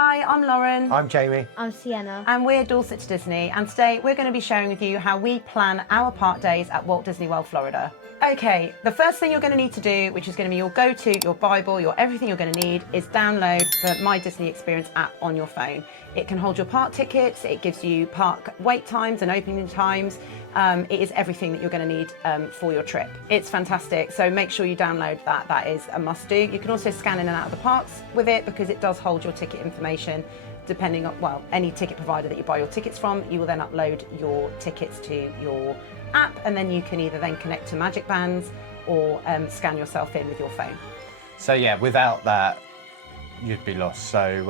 Hi, I'm Lauren. I'm Jamie. I'm Sienna. And we're Dorset To Disney, and today we're going to be sharing with you how we plan our park days at Walt Disney World, Florida. Okay, the first thing you're going to need to do, which is going to be your go-to, your Bible, your everything you're going to need, is download the My Disney Experience app on your phone. It can hold your park tickets, it gives you park wait times and opening times. It is everything that you're going to need for your trip. It's fantastic, so make sure you download that. That is a must-do. You can also scan in and out of the parks with it because it does hold your ticket information. Depending on, well, any ticket provider that you buy your tickets from, you will then upload your tickets to your app, and then you can either then connect to Magic Bands or scan yourself in with your phone. So yeah, without that, you'd be lost. So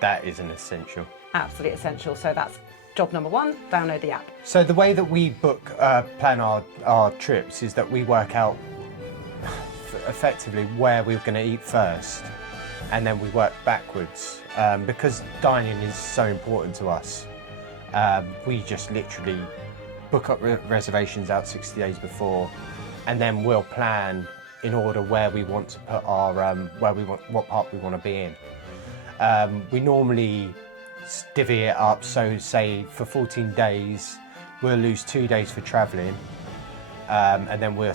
that is an essential. Absolutely essential. So that's job number one, download the app. So the way that we plan our trips is that we work out effectively where we're going to eat first, and then we work backwards. Because dining is so important to us, we just literally book up reservations out 60 days before, and then we'll plan in order where we want to put our what park we want to be in. We normally divvy it up, so say for 14 days we'll lose 2 days for travelling, and then we'll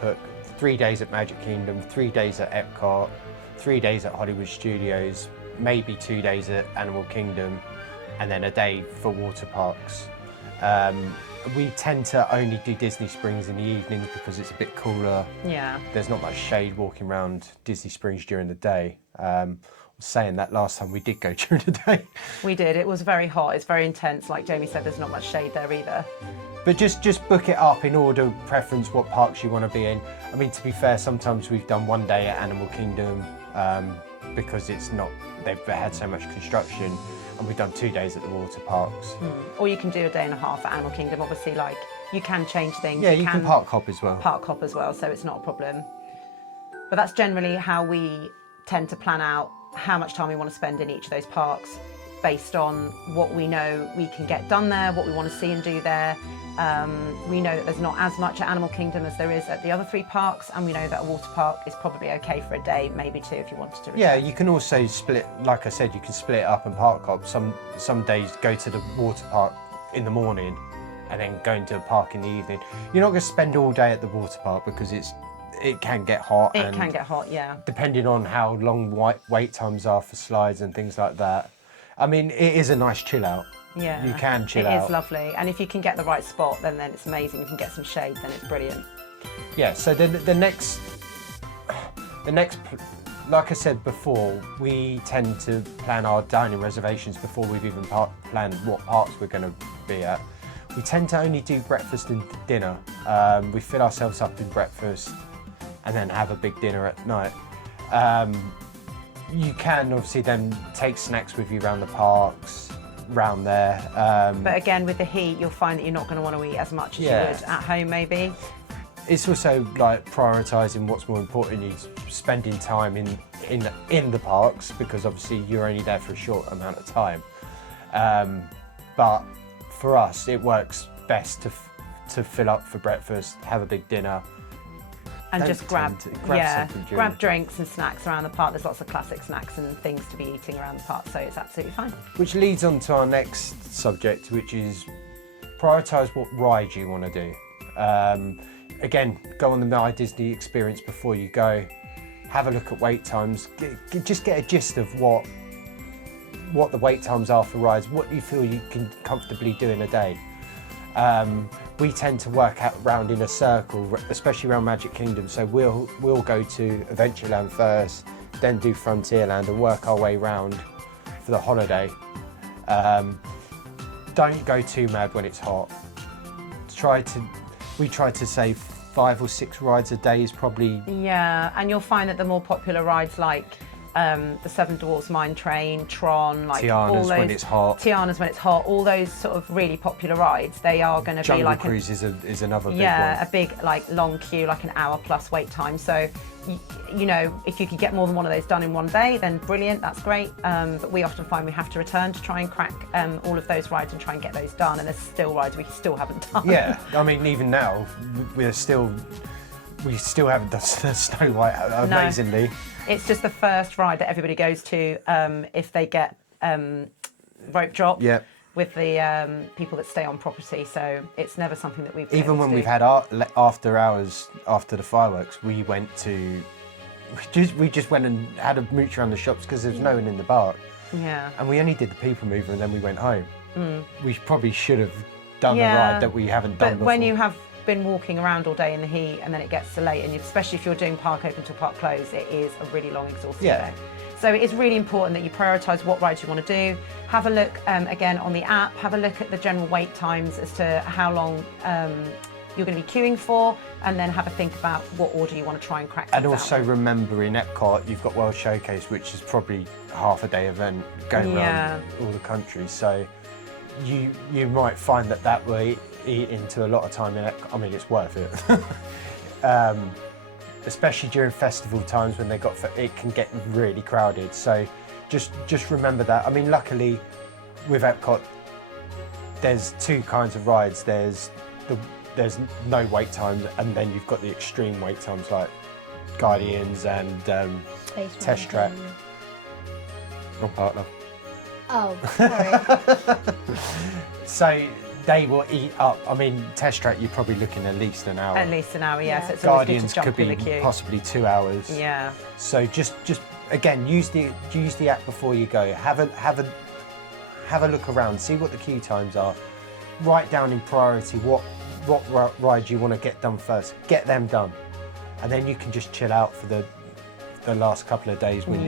put 3 days at Magic Kingdom, 3 days at Epcot, 3 days at Hollywood Studios, maybe 2 days at Animal Kingdom, and then a day for water parks. We tend to only do Disney Springs in the evenings because it's a bit cooler. Yeah. There's not much shade walking around Disney Springs during the day. I was saying that last time we did go during the day. We did. It was very hot. It's very intense. Like Jamie said, there's not much shade there either. But just book it up in order of preference what parks you want to be in. I mean, to be fair, sometimes we've done 1 day at Animal Kingdom because they've had so much construction, and we've done 2 days at the water parks. Or you can do a day and a half at Animal Kingdom. Obviously, like, you can change things. Yeah, you can park hop as well. Park hop as well, so it's not a problem. But that's generally how we tend to plan out how much time we want to spend in each of those parks, based on what we know we can get done there, what we want to see and do there. We know that there's not as much at Animal Kingdom as there is at the other 3 parks, and we know that a water park is probably okay for a day, maybe 2 if you wanted to return. Yeah, you can also split, like I said, you can split it up and park hop. Some days go to the water park in the morning and then go into a park in the evening. You're not going to spend all day at the water park because it can get hot. It can get hot, yeah. Depending on how long wait times are for slides and things like that. I mean, it is a nice chill out. Yeah, you can chill out. It is lovely, and if you can get the right spot, then it's amazing. If you can get some shade, then it's brilliant. Yeah. So the next, like I said before, we tend to plan our dining reservations before we've even planned what parks we're going to be at. We tend to only do breakfast and dinner. We fill ourselves up in breakfast, and then have a big dinner at night. You can obviously then take snacks with you around the parks, around there. But again, with the heat, you'll find that you're not going to want to eat as much as you would at home, maybe. It's also like prioritising what's more important. You spending time in the parks, because obviously you're only there for a short amount of time. But for us, it works best to fill up for breakfast, have a big dinner, and just grab drinks and snacks around the park. There's lots of classic snacks and things to be eating around the park, so it's absolutely fine. Which leads on to our next subject, which is prioritise what ride you want to do. Again, go on the My Disney Experience before you go. Have a look at wait times. Just get a gist of what the wait times are for rides, what you feel you can comfortably do in a day. We tend to work around in a circle, especially around Magic Kingdom. So we'll go to Adventureland first, then do Frontierland, and work our way round for the holiday. Don't go too mad when it's hot. We try to say 5 or 6 rides a day is probably... Yeah, and you'll find that the more popular rides, like the Seven Dwarfs Mine Train, Tron, like Tiana's all those, when it's hot. Tiana's when it's hot, all those sort of really popular rides, they are going to be like... Jungle Cruise is another big one. Yeah, a big like long queue, like an hour plus wait time. So, you know, if you could get more than one of those done in one day, then brilliant, that's great. But we often find we have to return to try and crack all of those rides and try and get those done. And there's still rides we still haven't done. Yeah, I mean, even now, we still haven't done Snow White amazingly. No. It's just the first ride that everybody goes to if they get rope drop. Yeah. With the people that stay on property, so it's never something that we've been Even able when to we've do. had our after hours after the fireworks, we just went and had a mooch around the shops because there's no one in the park. Yeah. And we only did the people mover and then we went home. We probably should have done the Yeah. ride that we haven't done But before. when you have been walking around all day in the heat and then it gets so late, and especially if you're doing park open till park close, it is a really long, exhausting Yeah. day. So it is really important that you prioritise what rides you want to do. Have a look again on the app. Have a look at the general wait times as to how long you're going to be queuing for, and then have a think about what order you want to try and crack. And things also out. remember, in Epcot, you've got World Showcase, which is probably half a day event going around all the country. So you might find that will eat into a lot of time in Epcot. I mean, it's worth it. Especially during festival times when it can get really crowded. So just remember that. I mean, luckily with Epcot, there's two kinds of rides. There's no wait times, and then you've got the extreme wait times like Guardians and Space Test Track. Mountain. Wrong partner. Oh, sorry. So they will eat up. I mean, Test Track, you're probably looking at least an hour. At least an hour, yeah. Yeah. So it's always good Guardians to jump could in the be queue. possibly 2 hours. Yeah. So just again, use the app before you go. Have a look around, see what the queue times are. Write down in priority what rides you want to get done first. Get them done, and then you can just chill out for the last couple of days when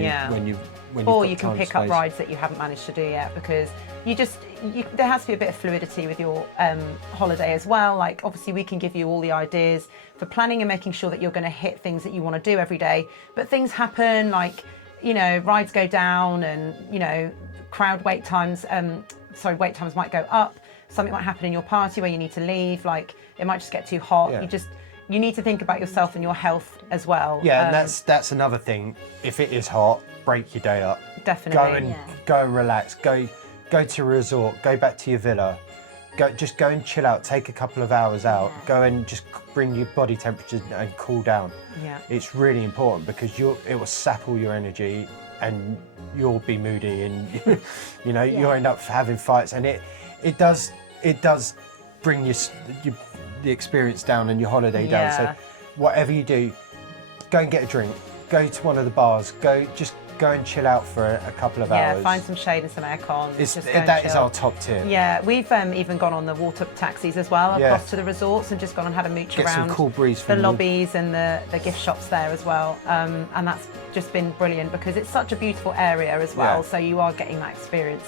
you've Or got you can time pick space. up rides that you haven't managed to do yet, because there has to be a bit of fluidity with your holiday as well. Like, obviously we can give you all the ideas for planning and making sure that you're going to hit things that you want to do every day, but things happen, like, rides go down, and wait times might go up. Something might happen in your party where you need to leave, like it might just get too hot. Yeah. You need to think about yourself and your health as well. Yeah, and that's another thing. If it is hot, break your day up. Definitely. Go and relax. Go to a resort. Go back to your villa. Go and chill out. Take a couple of hours out. Yeah. Go and just bring your body temperature and cool down. Yeah. It's really important because it will sap all your energy and you'll be moody, and you'll end up having fights, and it does bring the experience down and your holiday down. So whatever you do, go and get a drink. Go to one of the bars. Go and chill out for a couple of hours. Yeah, find some shade and some aircon. That is our top tip. Yeah, we've even gone on the water taxis as well across to the resorts and just gone and had a mooch Get around some cool breeze the from lobbies and the gift shops there as well. And that's just been brilliant because it's such a beautiful area as well. Yeah. So you are getting that experience.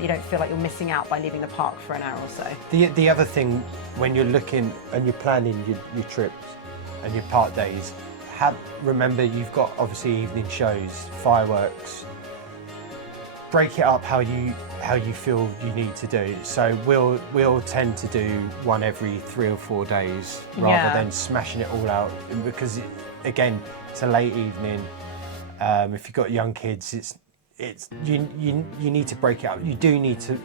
You don't feel like you're missing out by leaving the park for an hour or so. The other thing, when you're looking and you're planning your trips and your park days, remember you've got obviously evening shows, fireworks. Break it up how you feel you need to do. So we'll tend to do one every 3 or 4 days rather than smashing it all out, because again, it's a late evening. If you've got young kids, you need to break it up. You do need a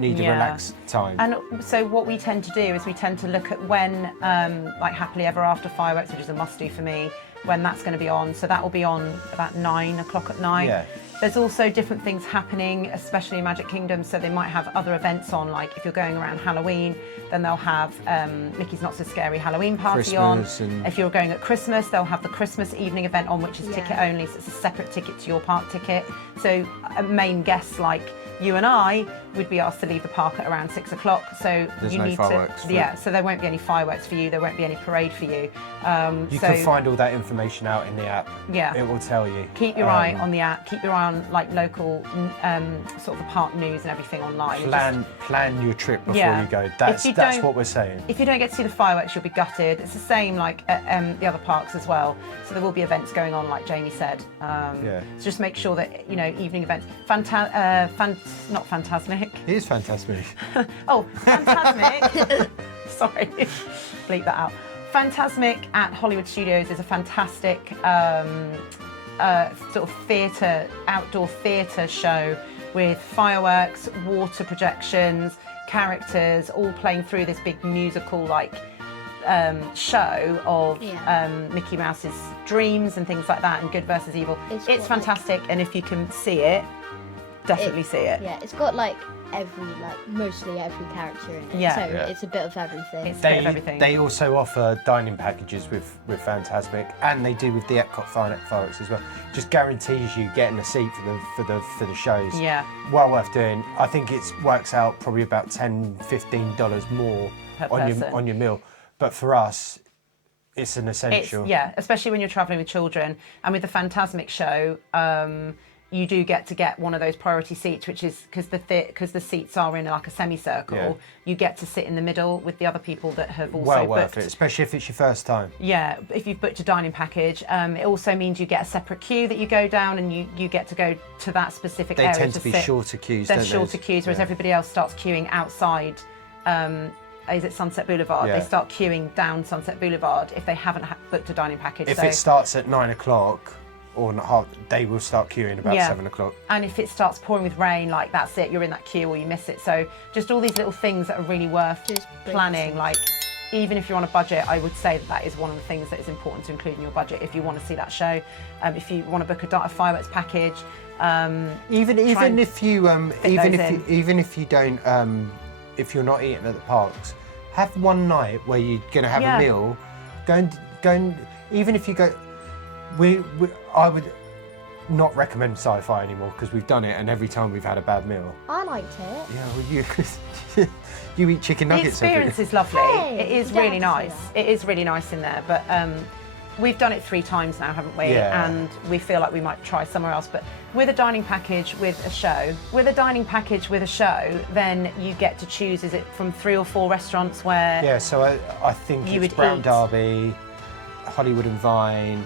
relaxed time. And so what we tend to do is we tend to look at when, like Happily Ever After fireworks, which is a must-do for me, when that's going to be on. So that will be on about 9 o'clock at night. Yeah. There's also different things happening, especially in Magic Kingdom. So they might have other events on, like if you're going around Halloween, then they'll have Mickey's Not So Scary Halloween Party Christmas on. and- If you're going at Christmas, they'll have the Christmas evening event on, which is ticket only. So it's a separate ticket to your park ticket. So main guests like you and I would be asked to leave the park at around 6 o'clock. So There's you no need fireworks to, for- so there won't be any fireworks for you. There won't be any parade for you. You can find all that information out in the app. Yeah. It will tell you. Keep your eye on the app. Keep your eye on like local sort of the park news and everything online. Plan your trip before Yeah. you go. If That's you don't- what we're saying. If you don't get to see the fireworks, you'll be gutted. It's the same like at the other parks as well. So there will be events going on, like Jamie said. So just make sure that evening events. Not Fantasmic. It is fantastic. Oh, Fantasmic. Sorry, bleep that out. Fantasmic at Hollywood Studios is a fantastic sort of outdoor theatre show with fireworks, water projections, characters, all playing through this big musical show of Mickey Mouse's dreams and things like that, and good versus evil. It's It's got, fantastic, and if you can see it, definitely see it. Yeah, it's got like mostly every character in it. Yeah. So Yeah. it's a bit of everything. It's a bit of everything. They also offer dining packages with Fantasmic, and they do with the Epcot fireworks as well. Just guarantees you getting a seat for the shows. Yeah. Well worth doing. I think it works out probably about $10-15 more Per on person. your meal. But for us, it's an essential. Yeah, especially when you're travelling with children. And with the Fantasmic show, you do get one of those priority seats, which is because the seats are in like a semicircle. Yeah. You get to sit in the middle with the other people that have also Well booked. worth it, especially if it's your first time. Yeah, if you've booked a dining package, it also means you get a separate queue that you go down, and you get to go to that specific They area tend to be sit. shorter queues. They're don't they? shorter queues, whereas Yeah. everybody else starts queuing outside. Is it Sunset Boulevard? Yeah. They start queuing down Sunset Boulevard if they haven't booked a dining package. If so, it starts at 9 o'clock or half, they will start queuing about 7 o'clock. and if it starts pouring with rain, like that's it, you're in that queue or you miss it. So just all these little things that are really worth Just bring planning. some- Like even if you're on a budget, I would say that is one of the things that is important to include in your budget if you want to see that show. If you want to book a fireworks package, Even and if you those in. even if you don't if you're not eating at the parks, have one night where you're gonna have Yeah. a meal. Go and even if you go, I would not recommend sci-fi anymore because we've done it and every time we've had a bad meal. I liked it. Yeah, well, you eat chicken the nuggets. every- experience is lovely. Hey, It is you don't really have to nice. say It is really nice in there, but we've done it 3 times now, haven't we? Yeah. And we feel like we might try somewhere else. But with a dining package with a show, then you get to choose. Is it from 3 or 4 restaurants where? Yeah, so I think You it's would Brown eat. Derby, Hollywood and Vine,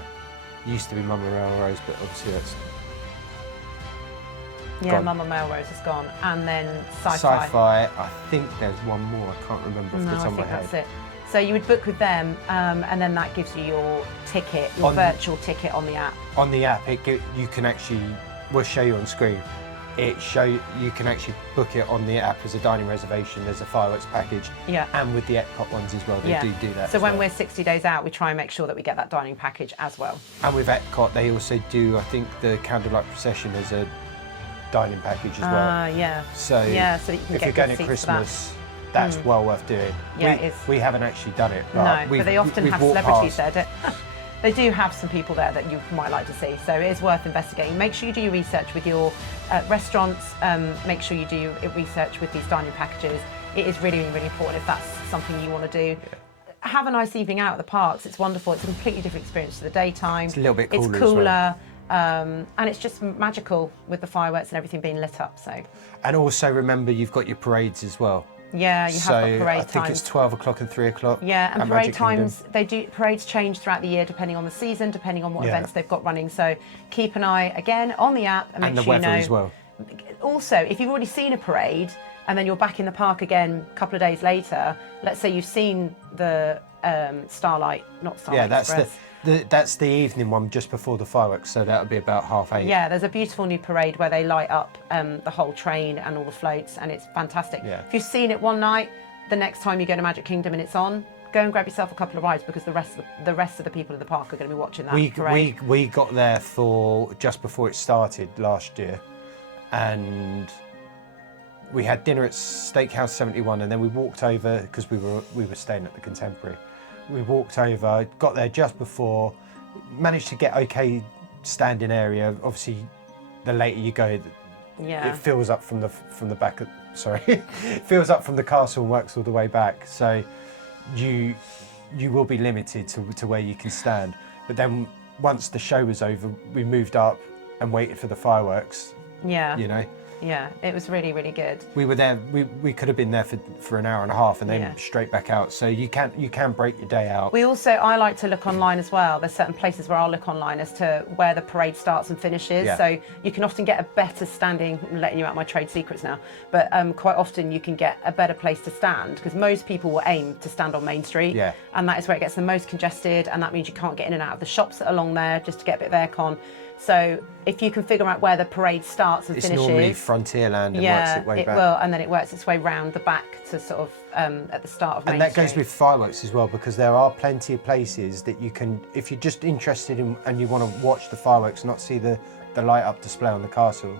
used to be Mama Melrose, but obviously that's Yeah, gone. Mama Melrose is gone, and then sci-fi. Sci-Fi. I think there's one more. I can't remember off No, the I top of my think head. that's it. So you would book with them, and then that gives you your ticket, your On- virtual ticket on the app. On the app, you can actually. We'll show you on screen. You can actually book it on the app as a dining reservation. There's a fireworks package. Yeah. And with the Epcot ones as well, they do that. So as when well. we're 60 days out, we try and make sure that we get that dining package as well. And with Epcot, they also do. I think the candlelight procession is a dining package as well. Yeah. So yeah, so that you can if get you're going good at seats for that. Christmas, that's well worth doing. Yeah, we, it is. we haven't actually done it. No, we've- but they often we've have walked celebrities past. there. They do have some people there that you might like to see, so it is worth investigating. Make sure you do your research with your restaurants. Make sure you do your research with these dining packages. It is really, really important if that's something you want to do. Have a nice evening out at the parks. It's wonderful. It's a completely different experience to the daytime. It's a little bit cooler It's as well. cooler, and it's just magical with the fireworks and everything being lit up. So And also remember, you've got your parades as well. yeah, you So have got parade I think times. it's 12 o'clock and 3 o'clock. Yeah, and at parade Magic Kingdom. times, parades change throughout the year depending on the season, depending on what Yeah. events they've got running. So keep an eye again on the app and make And the sure you weather know. as well. Also, if you've already seen a parade and then you're back in the park again a couple of days later, let's say you've seen the Starlight Yeah, that's Express. that's the evening one just before the fireworks, so that'll be about 8:30. Yeah, there's a beautiful new parade where they light up the whole train and all the floats, and it's fantastic. Yeah. If you've seen it one night, the next time you go to Magic Kingdom and it's on, go and grab yourself a couple of rides because the rest of the people in the park are going to be watching that parade. We got there for just before it started last year, and we had dinner at Steakhouse 71, and then we walked over because we were staying at the Contemporary. We walked over, got there just before, managed to get okay standing area. Obviously, the later you go, Yeah. it fills up from the back. It fills up from the castle and works all the way back. So you will be limited to where you can stand. But then once the show was over, we moved up and waited for the fireworks. Yeah. You know, Yeah, it was really, really good. we were there. We could have been there for an hour and a half and then Yeah. straight back out. So you can break your day out. I like to look online as well. There's certain places where I'll look online as to where the parade starts and finishes. Yeah. So you can often get a better standing, I'm letting you out my trade secrets now, but quite often you can get a better place to stand because most people will aim to stand on Main Street. Yeah. And that is where it gets the most congested, and that means you can't get in and out of the shops that are along there just to get a bit of aircon. So if you can figure out where the parade starts and It's finishes, normally Frontierland and works yeah, its way it back. will, and then it works its way round the back to sort of at the start of Main And that Street. goes with fireworks as well, because there are plenty of places that you can, if you're just interested in and you want to watch the fireworks, not see the light up display on the castle,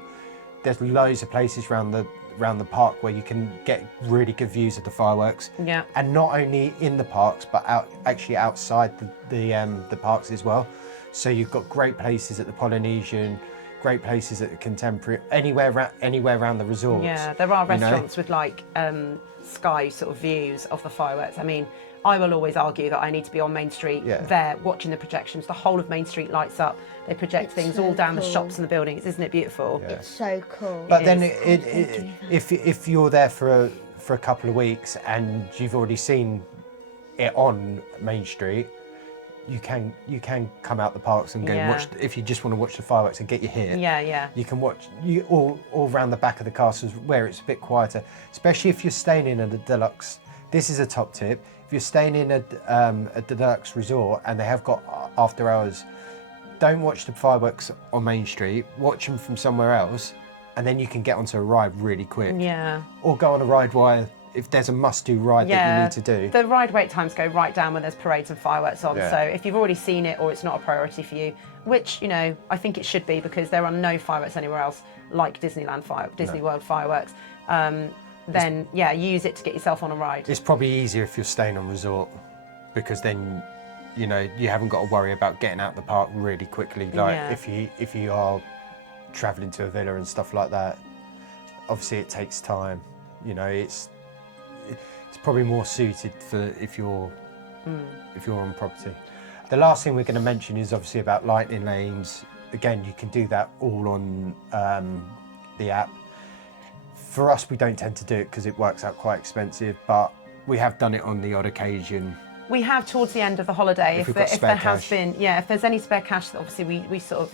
there's loads of places around the park where you can get really good views of the fireworks. Yeah. And not only in the parks, but actually outside the parks as well. So you've got great places at the Polynesian, great places at the Contemporary, anywhere around the resorts. Yeah, there are restaurants with like sky sort of views of the fireworks. I mean, I will always argue that I need to be on Main Street there watching the projections. The whole of Main Street lights up. They project things all down the shops and the buildings. Isn't it beautiful? It's so cool. But then if you're there for a couple of weeks and you've already seen it on Main Street, you can come out the parks and go and watch. If you just want to watch the fireworks and get your hit, you can watch all around the back of the castles where it's a bit quieter. Especially if you're staying in a deluxe. This is a top tip. If you're staying in a deluxe resort and they have got after hours, don't watch the fireworks on Main Street. Watch them from somewhere else, and then you can get onto a ride really quick. Yeah. Or go on a ride while. If there's a must-do ride that you need to do. The ride wait times go right down when there's parades and fireworks on. So if you've already seen it or it's not a priority for you, which, you know, I think it should be because there are no fireworks anywhere else like Disney World fireworks, then use it to get yourself on a ride. It's probably easier if you're staying on resort because then, you know, you haven't got to worry about getting out the park really quickly. Like if you are travelling to a villa and stuff like that, obviously it takes time. You know, it's probably more suited for if you're on property. The last thing we're going to mention is obviously about lightning lanes. Again, you can do that all on the app. For us, we don't tend to do it because it works out quite expensive, but we have done it on the odd occasion. We have towards the end of the holiday, if there has been, if there's any spare cash, obviously we sort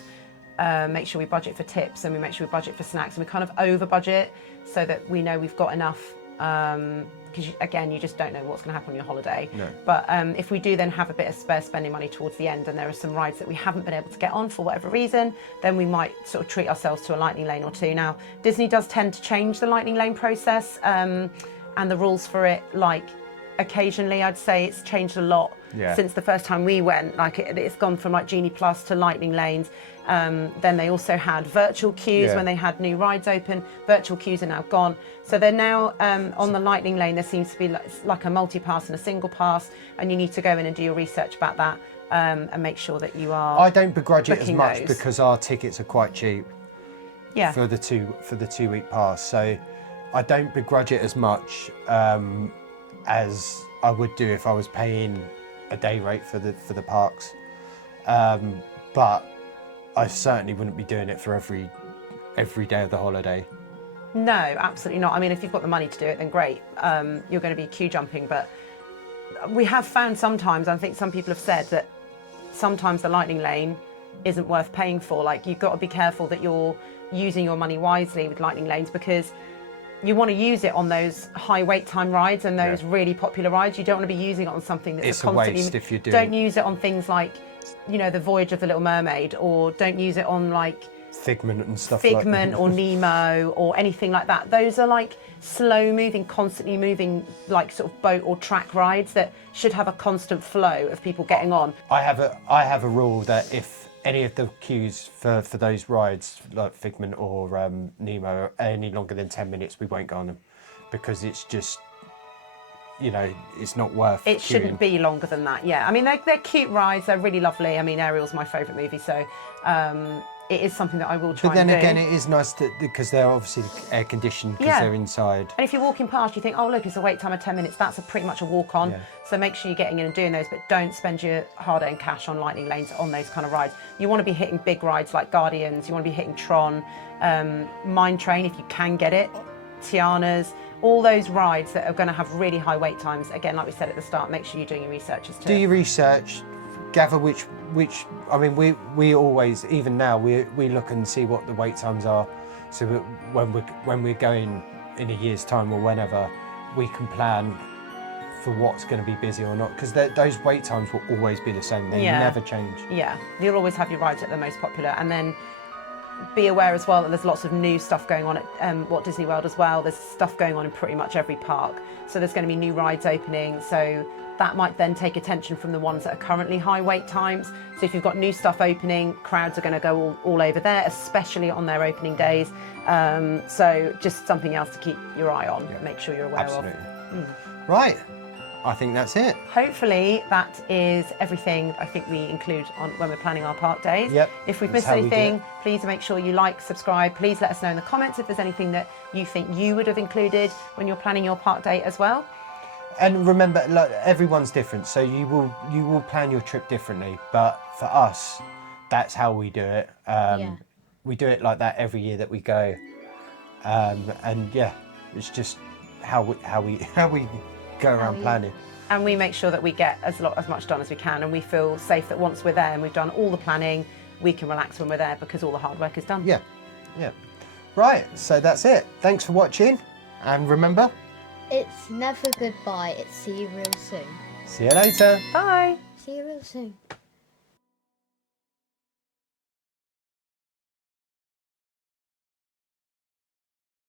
of make sure we budget for tips and we make sure we budget for snacks and we kind of over budget so that we know we've got enough. Because again, you just don't know what's going to happen on your holiday. No. But if we do then have a bit of spare spending money towards the end and there are some rides that we haven't been able to get on for whatever reason, then we might sort of treat ourselves to a lightning lane or two. Now, Disney does tend to change the lightning lane process and the rules for it, like occasionally. I'd say it's changed a lot since the first time we went. Like it's gone from like Genie Plus to lightning lanes. Then they also had virtual queues when they had new rides open. Virtual queues are now gone. So they're now on the lightning lane. There seems to be like a multi-pass and a single pass, and you need to go in and do your research about that and make sure that you are. I don't begrudge it as much those. because our tickets are quite cheap. Yeah. For the 2-week pass, so I don't begrudge it as much as I would do if I was paying a day rate for the parks. But I certainly wouldn't be doing it for every day of the holiday. No, absolutely not. I mean, if you've got the money to do it, then great. You're going to be queue jumping, but we have found sometimes, I think some people have said that sometimes the lightning lane isn't worth paying for. Like, you've got to be careful that you're using your money wisely with lightning lanes because you want to use it on those high wait time rides and those really popular rides. You don't want to be using it on something that's it's a waste if you do. Don't use it on things like, you know, the Voyage of the Little Mermaid, or don't use it on like Figment and stuff Figment like or Nemo or anything like that. Those are like slow moving, constantly moving, like sort of boat or track rides that should have a constant flow of people getting on. I have a rule that if any of the queues for those rides like Figment or Nemo are any longer than 10 minutes, we won't go on them because it's just, you know, it's not worth it. Shouldn't be longer than that. Yeah, I mean they're cute rides. They're really lovely. I mean Ariel's my favourite movie, so it is something that I will try. But then and do. again, it is nice because they're obviously air conditioned because they're inside. And if you're walking past, you think, oh look, it's a wait time of 10 minutes. That's pretty much a walk on. Yeah. So make sure you're getting in and doing those, but don't spend your hard-earned cash on lightning lanes on those kind of rides. You want to be hitting big rides like Guardians. You want to be hitting Tron, Mine Train if you can get it, Tiana's. All those rides that are going to have really high wait times. Again, like we said at the start, make sure you're doing your research as to. Do your research, gather which. I mean, we always, even now, we look and see what the wait times are. So when we're going in a year's time or whenever, we can plan for what's going to be busy or not. Because those wait times will always be the same. They never change. Yeah, you'll always have your rides that are the most popular, and then. Be aware as well that there's lots of new stuff going on at Walt Disney World as well. There's stuff going on in pretty much every park. So there's going to be new rides opening. So that might then take attention from the ones that are currently high wait times. So if you've got new stuff opening, crowds are going to go all over there, especially on their opening days. So just something else to keep your eye on, make sure you're aware Absolutely. of. Right, I think that's it. Hopefully that is everything I think we include on when we're planning our park days. Yep, If we've that's missed how we do anything, it. please make sure you like, subscribe. Please let us know in the comments if there's anything that you think you would have included when you're planning your park day as well. And remember, like, everyone's different, so you will plan your trip differently. But for us, that's how we do it. We do it like that every year that we go, and yeah, it's just how we go around planning. And we make sure that we get as much done as we can, and we feel safe that once we're there and we've done all the planning, we can relax when we're there because all the hard work is done. Yeah, yeah. Right, so that's it. Thanks for watching, and remember, It's never goodbye, it's see you real soon. see you later. Bye. See you real soon.